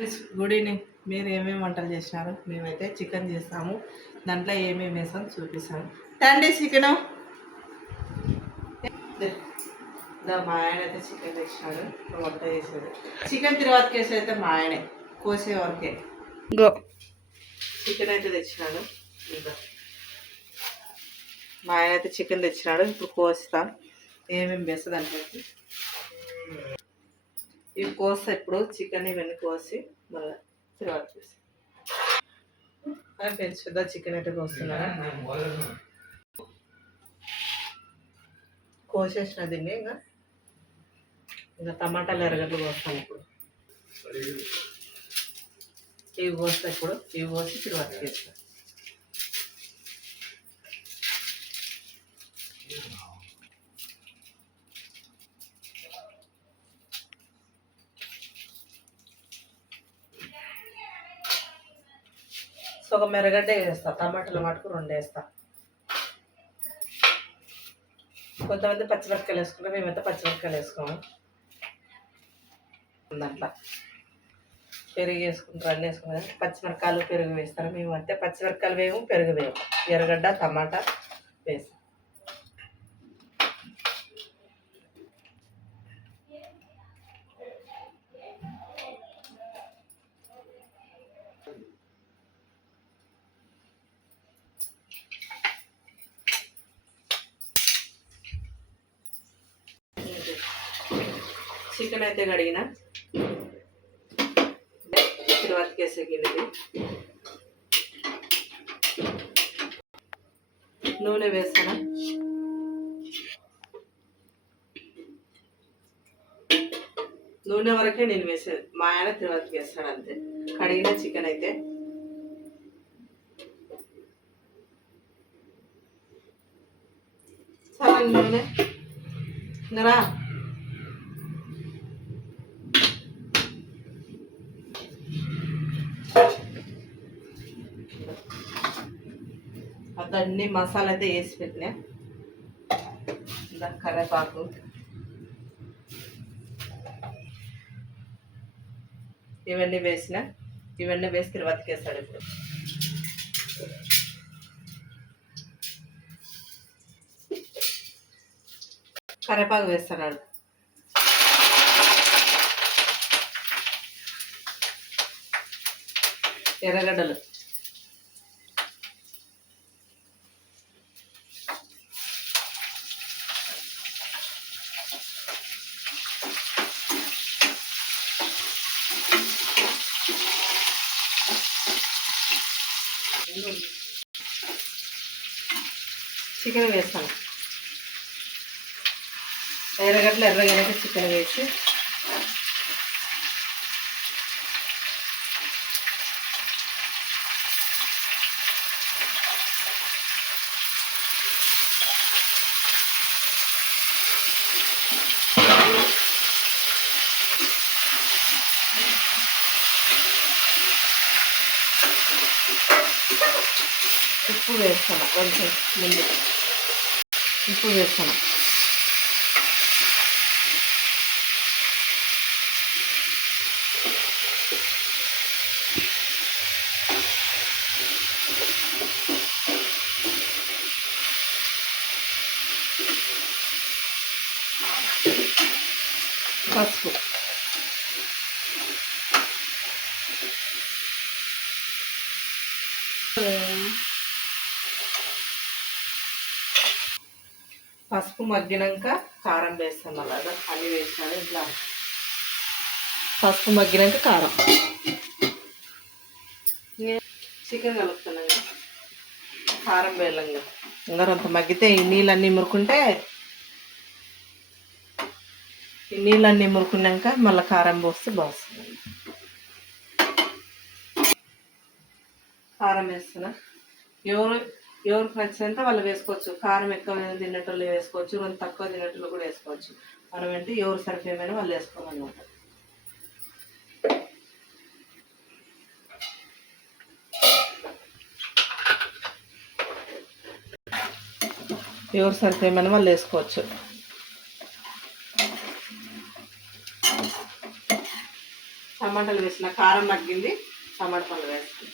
Good evening. మీరు ఏమేమి వంటలు చేసినారు? మేమైతే చికెన్ చేస్తాము. దాంట్లో ఏమేమి వేసాం చూపిస్తాను. తండి చికెను. మా ఆయన అయితే చికెన్ తెచ్చినాడు, వంట చేసేది. చికెన్ తర్వాత కేసు అయితే మా ఆయనే కోసే వరకే. చికెన్ అయితే తెచ్చినాడు. ఇంకా మా ఆయన అయితే చికెన్ తెచ్చినాడు. ఇప్పుడు కోస్తా. ఏమేమి వేస్తుంది అంటే ఇవి కోస్తా. ఇప్పుడు చికెన్ ఇవన్నీ కోసి మళ్ళీ తర్వాత చేసి పెంచుదా చికెన్ అయితే కోస్తున్నారా? కోసేసిన దీన్ని. ఇంకా టమాటాలు ఎర్రగడ్డలు కోస్తాను. ఇప్పుడు ఇవి కోస్తా. ఇప్పుడు ఇవి కోసి తర్వాత చేస్తాను. సగం ఎర్రగడ్డ వేస్తా, టమాటాలు మటుకు 2 వేస్తా. కొంతమంది పచ్చిమిరపకాయలు వేసుకుంటాం, మేమైతే పచ్చిమిరపకాయలు వేసుకోము. దాంట్లో పెరుగు వేసుకుంటారు, అన్నీ వేసుకుంటారు. పచ్చిమిరపకాయలు పెరుగు వేస్తారు. మేమైతే పచ్చిమిరపకాయలు వేయము, పెరుగు వేయము. ఎర్రగడ్డ టమాటా వేస్తాం. చికెన్ అయితే కడిగిన తర్వాత కేసే గిన్నెది నూనె వేస్తాను. నూనె వరకే నేను వేసేది. మా ఆయన తిరువాతికి వేస్తాడు అంతే. కడిగిన చికెన్ అయితే చాలా నూనె ఇంకరా అన్నీ మసాలా అయితే వేసి పెట్టినా. కరివేపాకు, ఇవన్నీ వేసిన. ఇవన్నీ వేసి తిరువాతికి వేస్తాడు. ఇప్పుడు కరివేపాకు వేస్తున్నాడు. ఎర్రగడ్డలు, చికెన్ వేస్తాను. ఎర్రగడ్డలు ఎర్రగడ్డ చికెన్ వేసి ఉప్పు వేస్తాను. కొంచెం ముందు ఉప్పు వేస్తాను. పసుపు, పసుపు మగ్గినాక కారం వేస్తాం. అలాగా అన్నీ వేసినాను. ఇట్లా పసుపు మగ్గినాక కారం, చికెన్ కలుపుతున్నాను. కారం వేయాలంగా ఇంకారంత మగ్గితే ఈ నీళ్ళన్నీ మురుకుంటే, ఈ నీళ్ళన్నీ మురుకున్నాక మళ్ళీ కారం పోస్తే బాగుంటుంది. కారం వేస్తున్నా. ఎవరికి నచ్చినంత వాళ్ళు వేసుకోవచ్చు. కారం ఎక్కువ తినేటోళ్ళు వేసుకోవచ్చు, కొంచెం తక్కువ తినేటోళ్ళు కూడా వేసుకోవచ్చు. మనం అంటే ఎవరు సరిపోయేమైనా వాళ్ళు వేసుకోవాలన్నమాట. ఎవరు సరిపోయేమైనా వాళ్ళు వేసుకోవచ్చు. టమాటాలు వేసిన కారం మగ్గింది, టమాటా పళ్ళు వేస్తాను.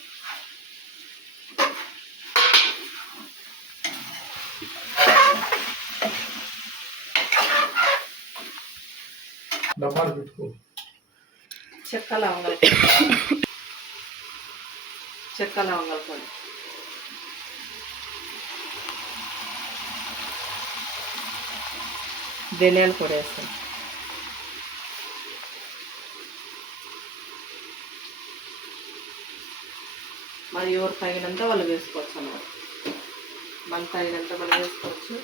చెక్క లవంగాలు పొడి, ధనియాల పొడి వేస్తాను. మరి ఎవరు తగినంత వాళ్ళు వేసుకోవచ్చు అన్నమాట. మనం తగినంత మనం వేసుకోవచ్చు.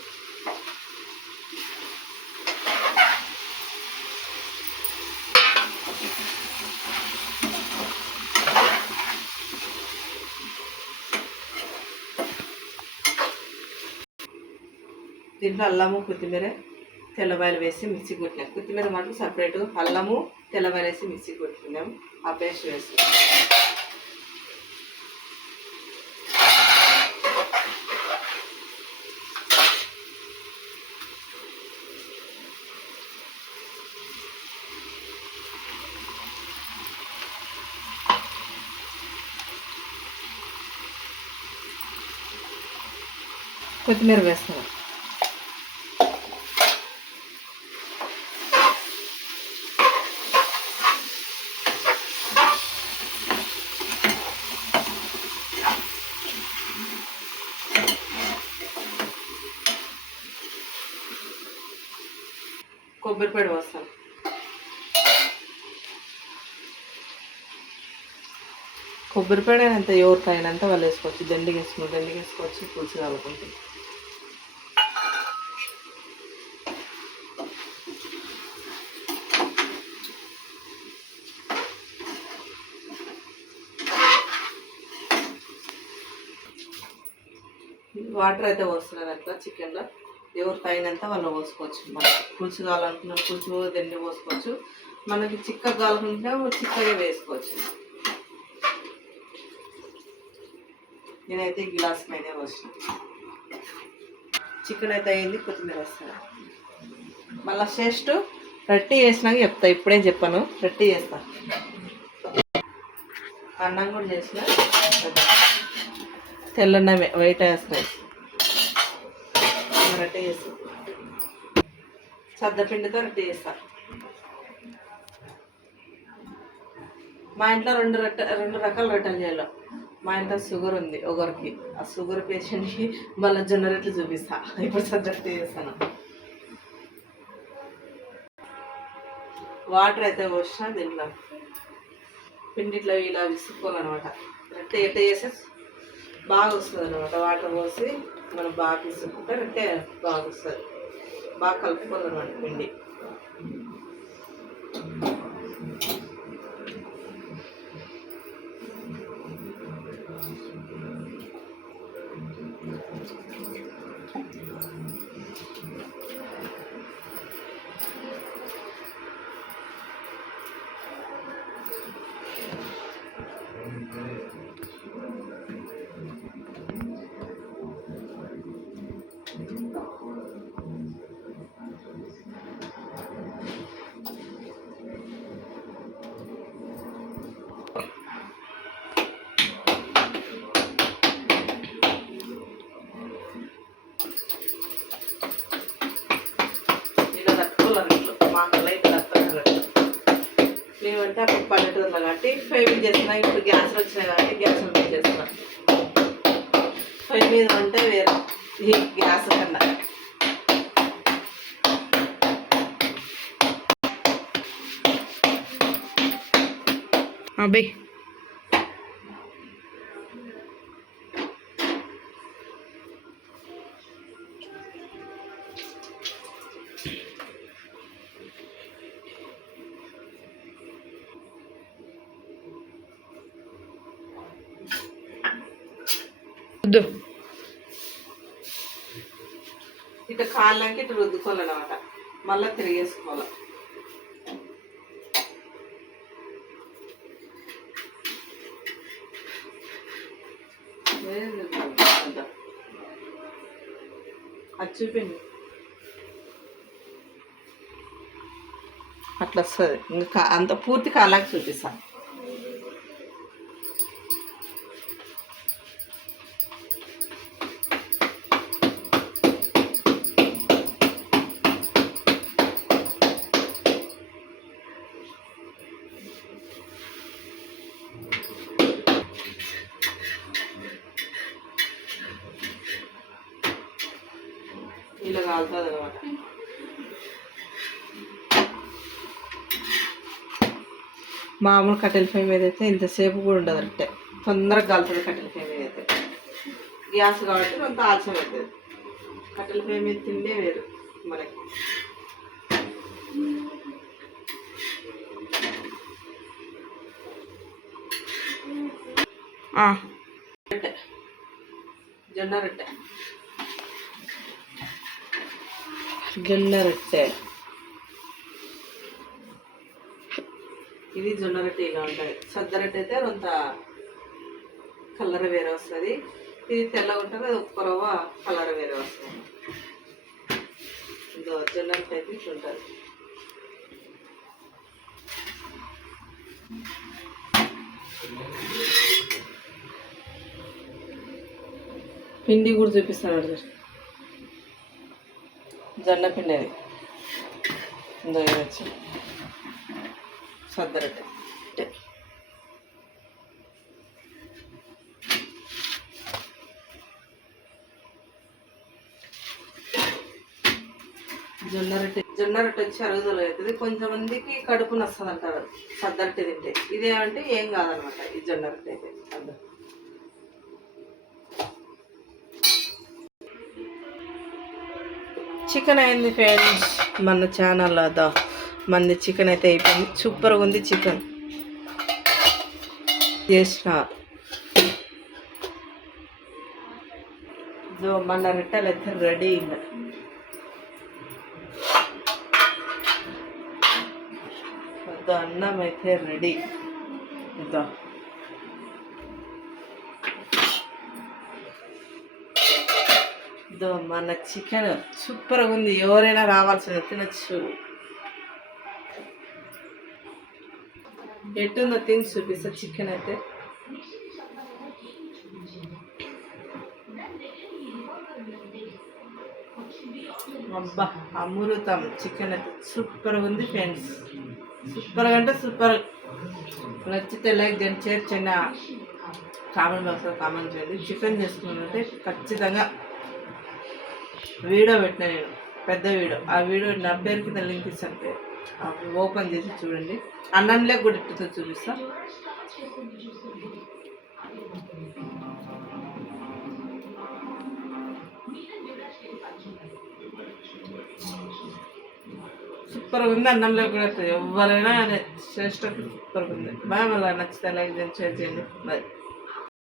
దీంట్లో అల్లము కొత్తిమీర తెల్లబాయలు వేసి మిక్సీ కొట్టినాం. కొత్తిమీర మటుకు సపరేటు, అల్లము తెల్లబాయలు వేసి మిక్సీ కొట్టుకున్నాం. ఆ పేస్ట్ వేసి కొత్తిమీర వేస్తాను. కొబ్బరిపొడి వేస్తాను. కొబ్బరిపొడి అంత ఎవరు తగినంత వాళ్ళు వేసుకోవచ్చు. దండిగా వేసుకోవచ్చు, పులుసు కలుపుకుంటే. వాటర్ అయితే పోస్తున్నారు అట్లా చికెన్లో, ఎవరు తగినంత వాళ్ళు పోసుకోవచ్చు. మనకి పులుసు కావాలనుకున్న పులుసు దండి పోసుకోవచ్చు, మనకి చిక్కగా కావాలనుకుంటే చిక్కగా వేసుకోవచ్చు. నేనైతే గ్లాస్ మీద పోసిన. చికెన్ అయితే అయింది, కొత్తిమీర వేస్తాను. మళ్ళీ టేస్ట్ రొట్టి వేసినాక చెప్తా, ఇప్పుడే చెప్పాను. రొట్టి చేస్తాను. అన్నం కూడా చేసిన, తెల్లన్నమే వైట్ రైస్ రొట్టె చేస్తాను. సద్దపిండితో రొట్టె చేస్తాను. మా ఇంట్లో రెండు రకాల రొట్టెలు చేయాలి. మా ఇంట్లో షుగర్ ఉంది ఒకరికి, ఆ షుగర్ పేషెంట్కి మళ్ళీ జొన్న రొట్టెలు చూపిస్తా. ఇప్పుడు సద్దరొట్టె చేస్తాను. వాటర్ అయితే పోసిన, దీంట్లో పిండిట్లో ఇలా విసుక్కోవాలన్నమాట. రొట్టె ఎట్ట చేస్తే బాగా వస్తుంది అనమాట. వాటర్ పోసి మనం బాగా విసుక్కుంటే రొట్టె బాగా వస్తుంది. బాగా కలుపుకోవాలన్నమాట పిండి. మేమంటే అప్పుడు పల్లెటూరులో కాబట్టి ఫైవ్ మీద చేస్తున్నాం. ఇప్పుడు గ్యాస్లు వచ్చినాయి కాబట్టి గ్యాస్ మీద చేస్తున్నాం. ఫైవ్ మీద అంటే వేరే ఈ గ్యాస్ కన్నా. అబ్బాయి ఇట్లా కాళ్ళకి ఇట్లా రుద్దుకోవాలన్నమాట. మళ్ళీ తిరిగేసుకోవాలి. అది చూపిండి అట్లా వస్తుంది. ఇంకా అంత పూర్తి కాళ్ళకి చూపిస్తాను. ఇలా కాలుతుంది అనమాట. మామూలు కట్టెల పొయ్యి మీద అయితే ఇంతసేపు కూడా ఉండదు అంటే తొందరగా కాలుతుంది. కట్టెల పొయ్యి మీద అయితే గ్యాస్ కాబట్టి కొంత ఆలస్యం అవుతుంది. కట్టెల పొయ్యి మీద తిండే వేరు మనకి. రొట్టె, జొన్న రొట్టె, జొన్న రొట్టె. ఇది జొన్న రొట్టె ఇలా ఉంటుంది. సద్ద రొట్టె అయితే కొంత కలర్ వేరే వస్తుంది. ఇది తెల్లగా ఉంటుంది, అది ఒక్క రవ్వ కలర్ వేరే వస్తుంది. ఇదో జొన్న రొట్టె అయితే ఇట్లా ఉంటుంది. పిండి కూడా చూపిస్తాను. జొన్న పిండి అది ఇందో ఇది వచ్చి సద్ద రొట్టె. జొన్న రొట్టె వచ్చి అరుగుదల అవుతుంది. కొంతమందికి కడుపు నస్తుంది అంటారు సద్ద రొట్టె తింటే. ఇదేమంటే ఏం కాదనమాట ఈ జొన్న రొట్టె అయితే. చికెన్ అయింది ఫ్రెండ్స్ మన ఛానల్లో. మన చికెన్ అయితే అయిపోయింది. సూపర్గా ఉంది చికెన్ చేసిన. మన రొట్టెలు అయితే రెడీ. అన్నం అయితే రెడీ. ఇదో మన చికెన్ సూపర్గా ఉంది. ఎవరైనా రావాల్సిన తినచ్చు. ఎట్టుందో తిని చూపిస్తా. చికెన్ అయితే అబ్బా అమృతం. చికెన్ అయితే సూపర్గా ఉంది ఫ్రెండ్స్. సూపర్గా అంటే సూపర్. నచ్చితే లైక్ చేయండి, షేర్ చేయండి, కామెంట్ బాక్స్లో కామెంట్ చేయండి. చికెన్ చేసుకున్నట్టే ఖచ్చితంగా వీడియో పెట్టిన నేను, పెద్ద వీడియో. ఆ వీడియో నా పేరు కింద లింక్ ఇస్తాను. ఓపెన్ చేసి చూడండి. అన్నంలో కూడా ఇట్టుతో చూపిస్తా. సూపర్గా ఉంది. అన్నంలో కూడా ఎవరైనా శ్రేష్ఠ సూపర్గా ఉంది. బాగా మళ్ళీ నచ్చితే లైక్ చేయండి, షేర్ చేయండి. బాయ్.